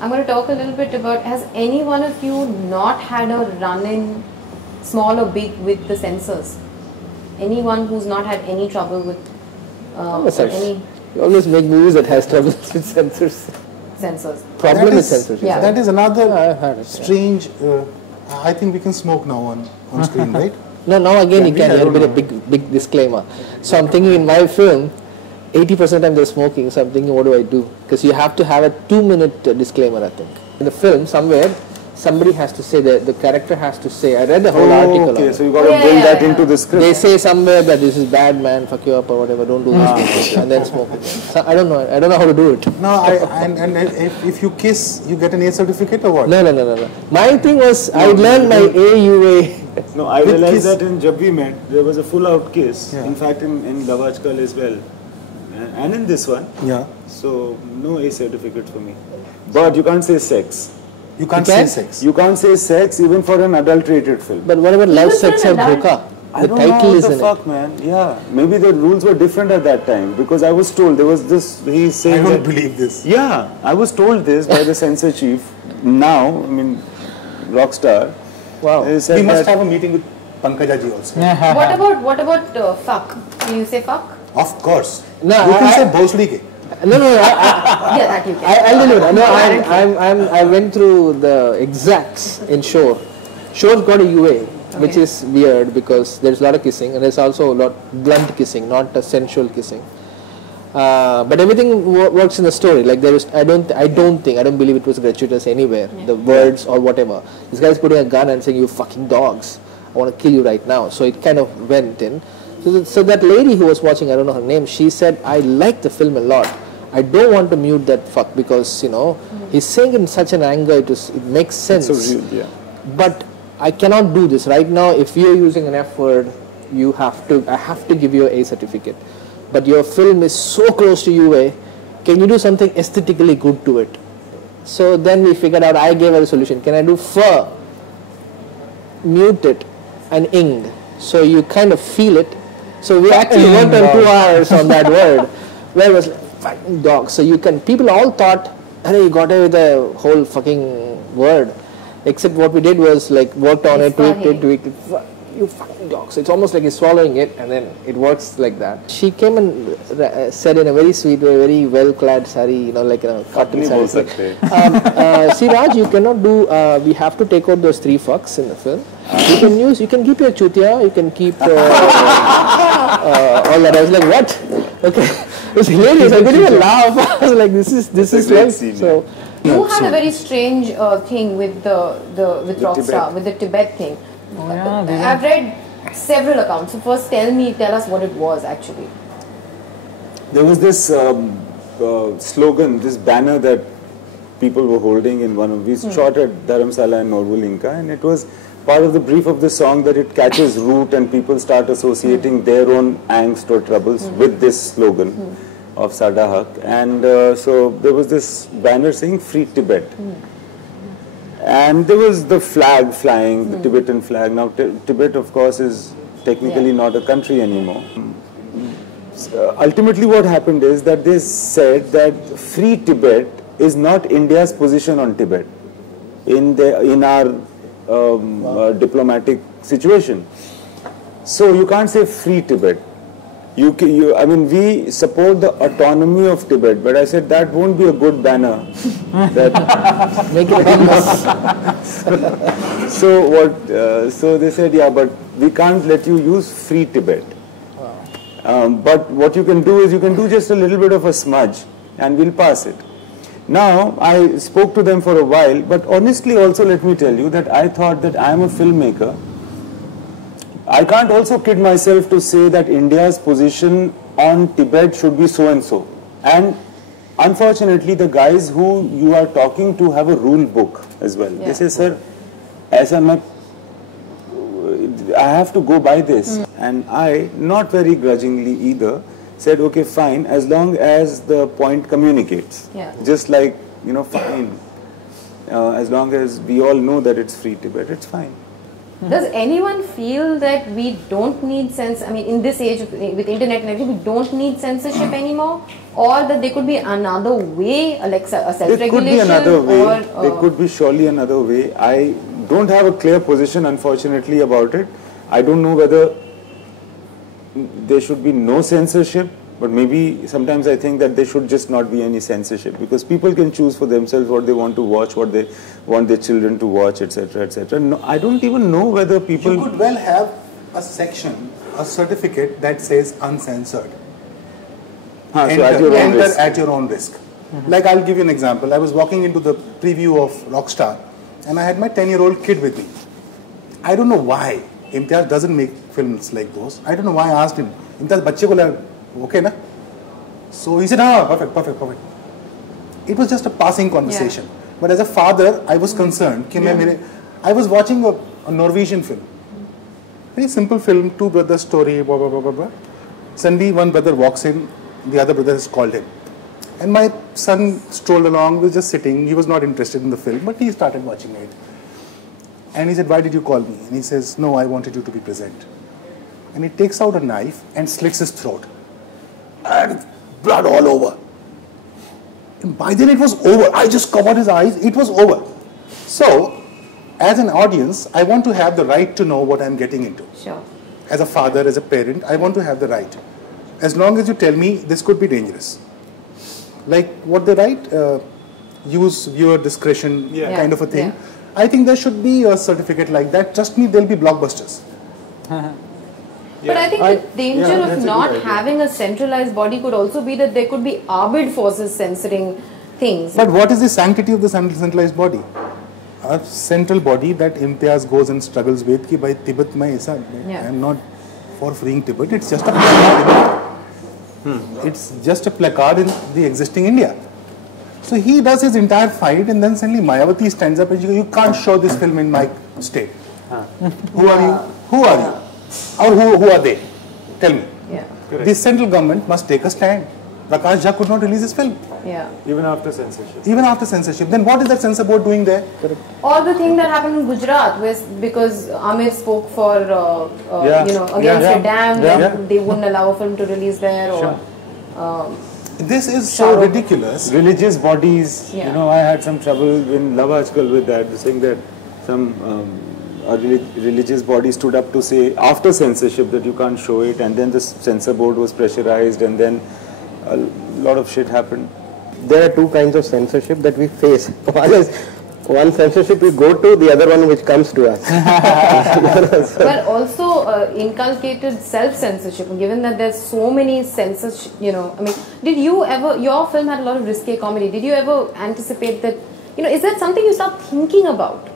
I'm going to talk a little bit about, has any one of you not had a run-in, small or big, with the censors? Anyone who's not had any trouble with any... You always make movies that has trouble with censors. Censors. Problem with censors. Yeah. That is another strange... I think we can smoke now on screen, right? No, now again you can. There will be a big disclaimer. So I'm thinking in my film, 80% of the time they're smoking, so I'm thinking, what do I do? Because you have to have a 2-minute disclaimer, I think. In the film, somewhere, somebody has to say, the character has to say, I read the whole article. Okay, so you got to build that into the script. They say somewhere that this is bad, man, fuck you up or whatever, don't do this, and then smoke it. So I don't know how to do it. No, and if you kiss, you get an A certificate or what? No. My thing was, I learned my AUA. No, I realized that in Jab We Met, there was a full-out kiss. Yeah. In fact, in Love Aajkal as well. And in this one. Yeah. So, no A certificate for me. But you can't say sex. You can't say sex. You can't say sex even for an adulterated film. But what about Love, Sex or Dhoka? I don't know what the fuck, man. Yeah. Maybe the rules were different at that time. Because I was told, there was this, he's saying I don't believe this. Yeah. I was told this by the censor chief. Now, I mean, Rockstar. Wow. We must have a meeting with Pankaja ji also. What about fuck? Can you say fuck? Of course. No, you can say Bhosli ke. No. Yeah, that you can. I'll tell you. No, I went through the exacts in Shore. Shore's got a UA, which is weird because there's a lot of kissing and there's also a lot blunt kissing, not a sensual kissing. But everything works in the story. Like there is, I don't believe it was gratuitous anywhere. Yeah. The words or whatever. This guy's putting a gun and saying, "You fucking dogs, I want to kill you right now." So it kind of went in. So that lady who was watching, I don't know her name, she said, "I like the film a lot. I don't want to mute that fuck because, you know, he's saying in such an anger, it makes sense. So rude, yeah. But I cannot do this. Right now, if you're using an F word, I have to give you a certificate. But your film is so close to UA, can you do something aesthetically good to it?" So then we figured out, I gave her a solution. Can I do fur, mute it, and ing? So you kind of feel it. So we actually worked on 2 hours on that word, where it was like, fucking dog. So you can, people all thought, hey, you got away with the whole fucking word. Except what we did was like worked on it, tweaked it, you fucking dog. So it's almost like he's swallowing it and then it works like that. She came and said in a very sweet way, very well-clad sari, you know, like a cotton sari. See Raj, you cannot do, we have to take out those 3 fucks in the film. You can keep your chutia, you can keep all that. I was like, what? Okay, it was hilarious. I couldn't even laugh. I was like, this is life. So you had a very strange thing with with Rockstar, with the Tibet thing. Oh, yeah, I've read several accounts. So first, tell us what it was actually. There was this slogan, this banner that people were holding in one of these shot at Dharamsala and Norvul Inca, and it was part of the brief of the song that it catches root and people start associating their own angst or troubles with this slogan of Sada Haq. And so there was this banner saying Free Tibet. And there was the flag flying, the Tibetan flag. Now Tibet of course is technically not a country anymore. Ultimately what happened is that they said that Free Tibet is not India's position on Tibet in our diplomatic situation. So you can't say Free Tibet. I mean, we support the autonomy of Tibet, but I said that won't be a good banner. Make it famous. So they said, yeah, but we can't let you use Free Tibet. But what you can do is you can do just a little bit of a smudge and we'll pass it. Now, I spoke to them for a while, but honestly also let me tell you that I thought that I am a filmmaker. I can't also kid myself to say that India's position on Tibet should be so and so. And unfortunately, the guys who you are talking to have a rule book as well. Yeah. They say, sir, I have to go by this. And I, not very grudgingly either, said, okay, fine, as long as the point communicates. Yeah. Just like, you know, fine. As long as we all know that it's Free Tibet, it's fine. Does anyone feel that we don't need in this age with internet and everything, we don't need censorship anymore? Or that there could be another way, like a self-regulation? There could be another way. Or, There could be surely another way. I don't have a clear position, unfortunately, about it. I don't know whether there should be no censorship, but maybe sometimes I think that there should just not be any censorship, because people can choose for themselves what they want to watch, what they want their children to watch, etc., etc. No, I don't even know whether people... You could well have a section, a certificate that says uncensored. So at your own risk. At your own risk. Like, I'll give you an example. I was walking into the preview of Rockstar and I had my 10-year-old kid with me. I don't know why Imtiaz doesn't make films like those. I don't know why I asked him, Imtiaz, bachche ko lag, okay na? So he said, perfect. It was just a passing conversation. Yeah. But as a father, I was concerned. I was watching a Norwegian film. Very simple film, two brothers story, blah, blah, blah, blah, blah. Suddenly one brother walks in, the other brother has called him. And my son strolled along, was just sitting. He was not interested in the film, but he started watching it. And he said, why did you call me? And he says, no, I wanted you to be present. And he takes out a knife and slits his throat. And blood all over. And by then it was over. I just covered his eyes. It was over. So, as an audience, I want to have the right to know what I'm getting into. Sure. As a father, as a parent, I want to have the right. As long as you tell me this could be dangerous. Like what they write, use viewer discretion kind of a thing. Yeah. I think there should be a certificate like that. Trust me, there'll be blockbusters. But I think the danger of not having a centralized body could also be that there could be arbid forces censoring things. But what is the sanctity of the centralized body? A central body that Imtiaz goes and struggles with, ki bhai Tibet mein aisa, I am not for freeing Tibet. It's just a placard. It's just a placard in the existing India. So he does his entire fight, and then suddenly Mayawati stands up and she goes, you can't show this film in my state. Who are you? Who are you? Or who are they? Tell me. Yeah. The central government must take a stand. Prakash Jha could not release his film. Yeah. Even after censorship. Even after censorship. Then what is that censor board doing there? Correct. Or the thing that happened in Gujarat, because Amir spoke for, against the dam, they wouldn't allow a film to release there. Or, this is so ridiculous. Religious bodies, I had some trouble in Love Ajkal with that, saying that some a religious body stood up to say after censorship that you can't show it, and then the censor board was pressurized, and then a lot of shit happened. There are two kinds of censorship that we face. One is one censorship we go to, the other one which comes to us. But also inculcated self-censorship, given that there's so many censors, did you ever, your film had a lot of risque comedy, did you ever anticipate that, is that something you start thinking about?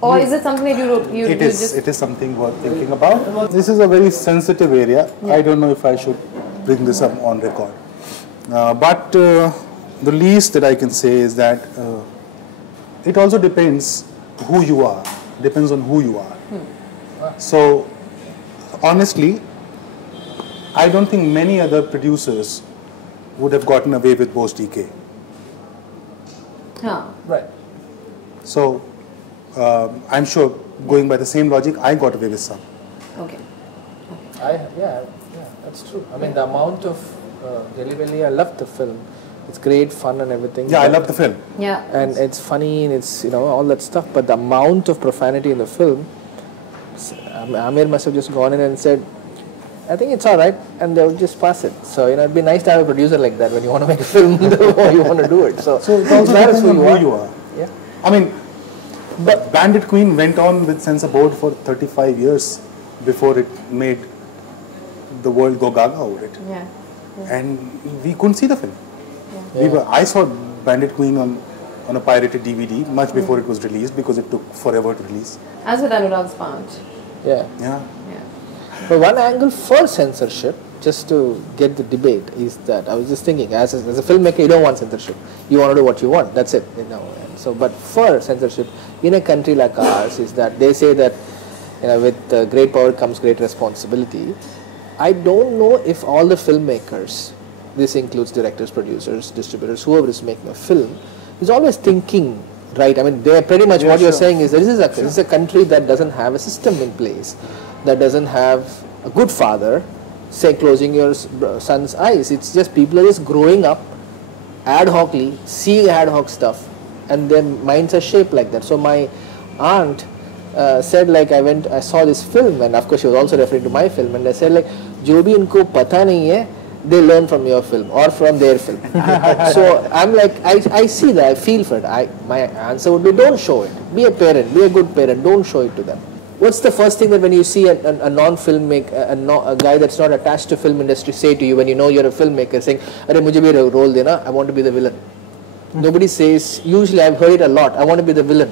Or is it something that it is something worth thinking about. This is a very sensitive area. Yeah. I don't know if I should bring this up on record. But the least that I can say is that it also depends who you are. Depends on who you are. So, honestly, I don't think many other producers would have gotten away with Bose DK. Right. So, I'm sure, going by the same logic, I got away with some. Okay. Yeah, that's true. I mean, the amount of Jelly I loved the film. It's great, fun and everything. Yeah, I love the film. Yeah. And it's funny and it's, all that stuff. But the amount of profanity in the film, Amir must have just gone in and said, I think it's all right, and they'll just pass it. So, it'd be nice to have a producer like that when you want to make a film, the more you want to do it. So it also depends on who you are. Yeah. I mean, but Bandit Queen went on with censor board for 35 years before it made the world go gaga over it. Yeah. And we couldn't see the film. Yeah. I saw Bandit Queen on a pirated DVD much before it was released, because it took forever to release. As with Anurag's Punch. Yeah. But one angle for censorship, just to get the debate, is that I was just thinking, as a filmmaker, you don't want censorship. You want to do what you want. That's it. So, but for censorship, in a country like ours, is that they say that with great power comes great responsibility. I don't know if all the filmmakers, this includes directors, producers, distributors, whoever is making a film, is always thinking right? I mean, they're pretty much what you're saying is this is a country that doesn't have a system in place, that doesn't have a good father, say closing your son's eyes. It's just people are just growing up ad hocly, seeing ad hoc stuff, and their minds are shaped like that. So my aunt said, like, I saw this film, and of course she was also referring to my film, and I said, like, jo bhi inko pata nahi hai, they learn from your film or from their film. So I'm like, I see that, I feel for it. My answer would be, don't show it. Be a parent, be a good parent, don't show it to them. What's the first thing that when you see a non-filmmaker, a guy that's not attached to film industry say to you when you know you're a filmmaker, saying, "Arey, mujhe bhi a role dena, I want to be the villain." Nobody says, usually I've heard it a lot, I want to be the villain.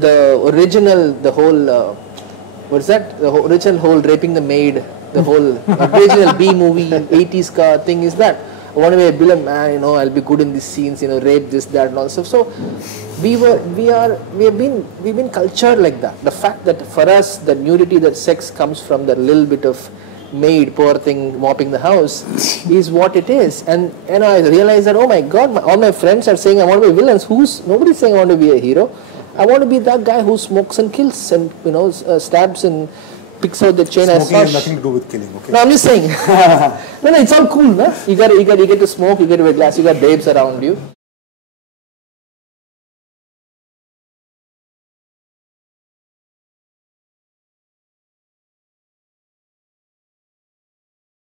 The original, the whole, what's that? The original whole raping the maid, the whole original B movie, 80s car thing is that. I want to be a villain, man, you know, I'll be good in these scenes, you know, rape, this, that, and all stuff. So we've been cultured like that. The fact that for us, the nudity, that sex comes from the little bit of maid, poor thing, mopping the house, is what it is. And I realized that, oh my God, all my friends are saying I want to be villains. Nobody's saying I want to be a hero. I want to be that guy who smokes and kills and, you know, stabs and picks out the chain. Smoking has nothing to do with killing, okay? No, I'm just saying. No, it's all cool, no? You get to smoke, you get to wear glass, you got babes around you.